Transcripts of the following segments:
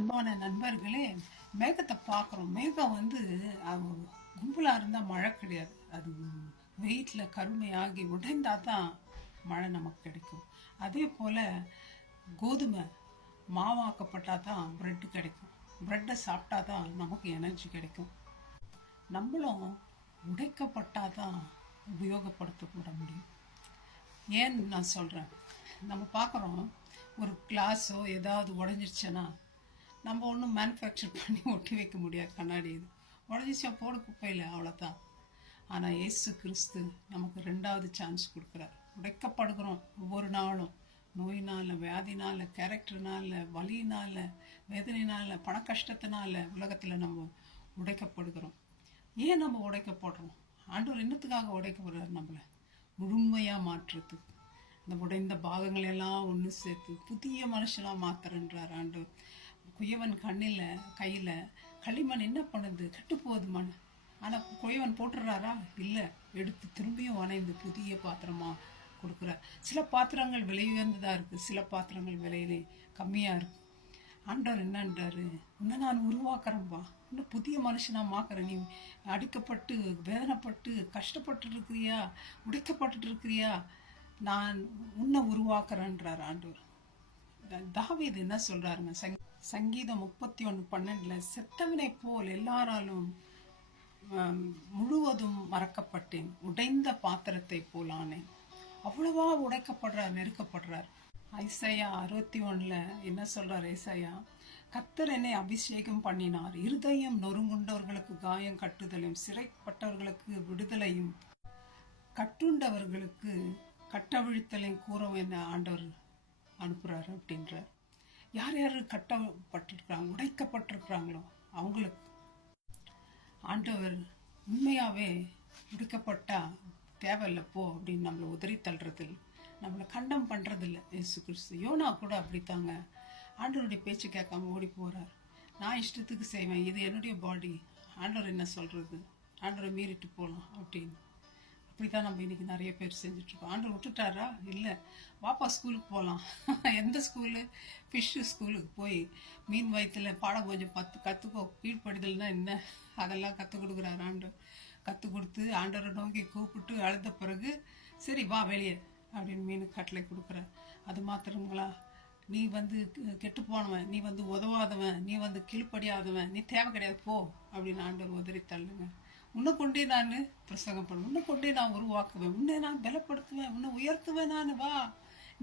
அன்பான நண்பர்களே, மேகத்தை பார்க்குறோம். மேகம் வந்து கும்பலாக இருந்தால் மழை கிடையாது. அது வெயிட்டில் கருமையாகி உடைந்தா தான் மழை நமக்கு கிடைக்கும். அதே போல் கோதுமை மாவாக்கப்பட்டால் தான் ப்ரெட்டு கிடைக்கும். ப்ரெட்டை சாப்பிட்டா தான் நமக்கு எனர்ஜி கிடைக்கும். நம்மளும் உடைக்கப்பட்டால் தான் உபயோகப்படுத்தக்கூட முடியும். ஏன்னு நான் சொல்கிறேன், நம்ம பார்க்குறோம், ஒரு கிளாஸோ ஏதாவது உடஞ்சிருச்சுன்னா நம்ம ஒன்றும் மேனுஃபேக்சர் பண்ணி ஒட்டி வைக்க முடியாது. கண்ணாடி இது உடஞ்சிச்சா போட குப்பையில், அவ்வளோதான். ஆனால் இயேசு கிறிஸ்து நமக்கு 2வது சான்ஸ் கொடுக்குறார். உடைக்கப்படுகிறோம் ஒவ்வொரு நாளும். நோயினால், வியாதினால், கேரக்டர்னால், வலியினால், வேதனையினால், பண கஷ்டத்தினால உலகத்தில் நம்ம உடைக்கப்படுகிறோம். ஏன் நம்ம உடைக்கப்படுறோம்? ஆண்டவர் என்னத்துக்காக உடைக்கப்படுறார்? நம்மளை முழுமையாக மாற்றுறதுக்கு. அந்த உடைந்த பாகங்கள் எல்லாம் ஒன்று சேர்த்து புதிய மனுஷனாக மாத்துறன்றார் ஆண்டவர். குயவன் கையில் களிமண் என்ன பண்ணுது? கெட்டு போகுது மண். ஆனால் குயவன் போட்டுடுறாரா? இல்லை, எடுத்து திரும்பியும் வணைந்து புதிய பாத்திரமாக கொடுக்குறார். சில பாத்திரங்கள் விலை உயர்ந்ததாக இருக்குது, சில பாத்திரங்கள் விலையிலே கம்மியாக இருக்குது. ஆண்டவர் என்னன்றாரு? இன்னும் நான் உருவாக்குறேன்பா, இன்னும் புதிய மனுஷனாக மாக்குறேன். நீ அடிக்கப்பட்டு வேதனைப்பட்டு கஷ்டப்பட்டு இருக்கிறியா, உடைக்கப்பட்டு இருக்கிறியா, நான் உன்னை உருவாக்குறேன்றார் ஆண்டவர். தாவீது என்ன சொல்றாருங்க? சங்கீதம் 31:12 செத்தவனை போல் எல்லாராலும் முழுவதும் மறக்கப்பட்டேன், உடைந்த பாத்திரத்தை போலானேன். அவ்வளவா உடைக்கப்படுறார், நெருக்கப்படுறார். ஐசாயா 61 என்ன சொல்றார்? ஐசாயா, கர்த்தர் என்னை அபிஷேகம் பண்ணினார், இருதயம் நொறுங்குண்டவர்களுக்கு காயம் கட்டுதலையும், சிறைப்பட்டவர்களுக்கு விடுதலையும், கட்டுண்டவர்களுக்கு கட்டவிழ்த்தலையும் கூறவும் என்ன ஆண்டவர் அனுப்புறாரு அப்படின்றார். யார் யார் கட்டப்பட்டிருக்கிறாங்க, உடைக்கப்பட்டிருக்கிறாங்களோ அவங்களுக்கு ஆண்டவர் உண்மையாகவே உடைக்கப்பட்டா தேவையில்லை போ அப்படின்னு நம்மளை உதறி தள்ளுறதில்லை, நம்மளை கண்டம் பண்ணுறதில்லை. இயேசு கிறிஸ்து யோனா கூட அப்படித்தாங்க. ஆண்டவருடைய பேச்சு கேட்காம ஓடி போகிறார். நான் இஷ்டத்துக்கு செய்வேன், இது என்னுடைய பாடி, ஆண்டவர் என்ன சொல்கிறது, ஆண்டவரை மீறிட்டு போகலாம் அப்படின்னு. அப்படி தான் நம்ம இன்றைக்கி நிறைய பேர் செஞ்சிட்ருக்கோம். ஆண்டவர் விட்டுட்டாரா? இல்லை, வாப்பா ஸ்கூலுக்கு போகலாம். எந்த ஸ்கூலு? ஃபிஷ்ஷு ஸ்கூலுக்கு போய் மீன் வயிற்றுல பாடம் கொஞ்சம் கற்றுக்கோ, கீழ்ப்படிதல்னா என்ன, அதெல்லாம் கற்றுக் கொடுக்குறாரு ஆண்டவர். கற்றுக் கொடுத்து ஆண்டவரை நோக்கி கூப்பிட்டு அழுத பிறகு சரி வா வெளியே அப்படின்னு மீன் கட்டளை கொடுக்குறார். அது மாத்திரங்களா? நீ வந்து கெட்டு போனவன், நீ வந்து உதவாதவன், நீ வந்து கீழ்ப்படியாதவன், நீ தேவை கிடையாது போ அப்படின்னு ஆண்டவர் உதறி தள்ளுங்க. உன்னை கொண்டே நான் பிரசங்கம் பண்ணுவேன், உன்னை கொண்டே நான் உருவாக்குவேன், உன்னை நான் பலப்படுத்துவேன், உன்னை உயர்த்துவேன், நான் வா,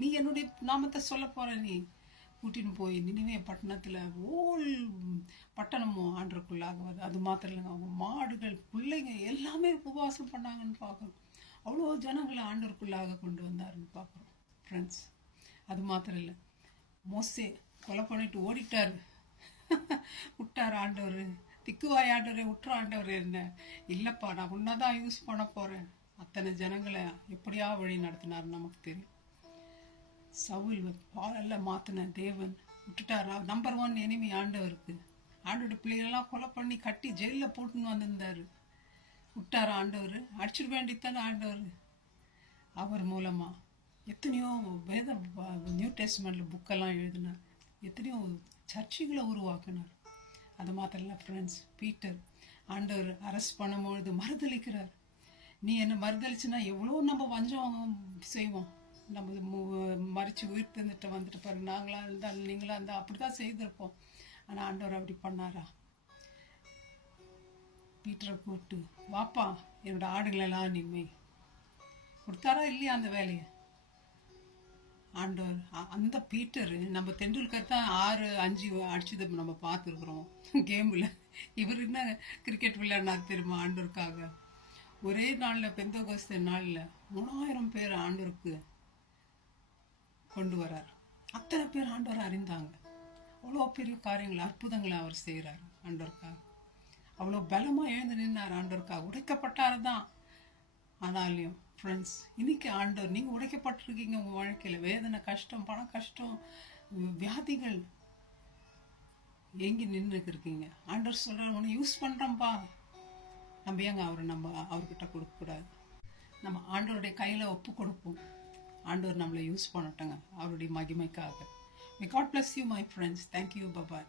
நீ என்னுடைய நாமத்தை சொல்ல போற. நீ கூட்டின்னு போய் நினைவே பட்டணத்தில் ஓல் பட்டணமும் ஆண்டருக்குள்ளாகுவது. அது மாத்திரம் இல்லைங்க, அவங்க மாடுகள் பிள்ளைங்க எல்லாமே உபவாசம் பண்ணாங்கன்னு பார்க்குறோம். அவ்வளோ ஜனங்களை ஆண்டருக்குள்ளாக கொண்டு வந்தாருன்னு பார்க்குறோம் ஃப்ரெண்ட்ஸ். அது மாத்திரம் இல்லை, மோசே கொலை பண்ணிட்டு ஓடிட்டார், விட்டார் ஆண்டவர். திக்குவாய் ஆண்டவரே, விட்டுற ஆண்டவர் என்ன? இல்லைப்பா, நான் உன்னதான் யூஸ் பண்ண போகிறேன். அத்தனை ஜனங்களை எப்படியா வழி நடத்தினார் நமக்கு தெரியும். சவுல் பாலெல்லாம் மாற்றின தேவன் விட்டுட்டாரா? நம்பர் 1 எனிமி ஆண்டவருக்கு. ஆண்டோட பிள்ளைகளெல்லாம் கொலை பண்ணி கட்டி ஜெயிலில் போட்டுன்னு வந்திருந்தார். விட்டாரா ஆண்டவர்? அடிச்சிட வேண்டித்தானே ஆண்டவர். அவர் மூலமாக எத்தனையோ வேத நியூ டெஸ்ட்மெண்ட்டில் புக்கெல்லாம் எழுதினார், எத்தனையோ சர்ச்சைகளை உருவாக்கினார். அது மாத்திரம் இல்லை ஃப்ரெண்ட்ஸ், பீட்டர் ஆண்டவர் அரெஸ்ட் பண்ணும்பொழுது மறுதளிக்கிறார். நீ என்ன மறுதளிச்சுன்னா எவ்வளோ நம்ம வஞ்சம் செய்வோம், நம்ம மறித்து உயிர் தந்துட்டு வந்துட்டு பாரு, நாங்களாக இருந்தால் நீங்களாக இருந்தால் அப்படி தான் செய்திருப்போம். ஆனால் ஆண்டவர் அப்படி பண்ணாரா? பீட்டரை கூப்பிட்டு வாப்பா என்னோட ஆடுகளெல்லாம் நிம்மை கொடுத்தாரா இல்லையா அந்த வேலையை? ஆண்டவர் அந்த பீட்டர், நம்ம தெண்டுல்கர் தான் 6-5 அடிச்சதை நம்ம பார்த்துருக்குறோம் கேமில். இவர் என்ன கிரிக்கெட் விளையாடினா தெரியுமா ஆண்டவருக்காக? ஒரே நாளில் பெந்தகோஸ்தே நாளில் 3000 பேர் ஆண்டவருக்கு கொண்டு வரார். அத்தனை பேர் ஆண்டவர் அறிந்தாங்க. அவ்வளோ பெரிய காரியங்கள், அற்புதங்களை அவர் செய்கிறார் ஆண்டவருக்காக. அவ்வளோ பலமாக எழுந்து நின்றார் ஆண்டவருக்காக. உடைக்கப்பட்டார் தான். ஆனாலையும் ஃப்ரெண்ட்ஸ், இன்னைக்கு ஆண்டவர், நீங்கள் உடைக்கப்பட்டிருக்கீங்க. உங்கள் வாழ்க்கையில் வேதனை, கஷ்டம், பண கஷ்டம், வியாதிகள், எங்கே நின்று இருக்கீங்க? ஆண்டவர் சொல்கிறார், உன்னை யூஸ் பண்ணுறோம்ப்பா. நம்ம ஏங்க அவர்கிட்ட கொடுக்கக்கூடாது? நம்ம ஆண்டவருடைய கையில் ஒப்பு கொடுப்போம். ஆண்டவர் நம்மளை யூஸ் பண்ணட்டங்க அவருடைய மகிமைக்காக. May God bless you, my friends. Thank you. Bye-bye.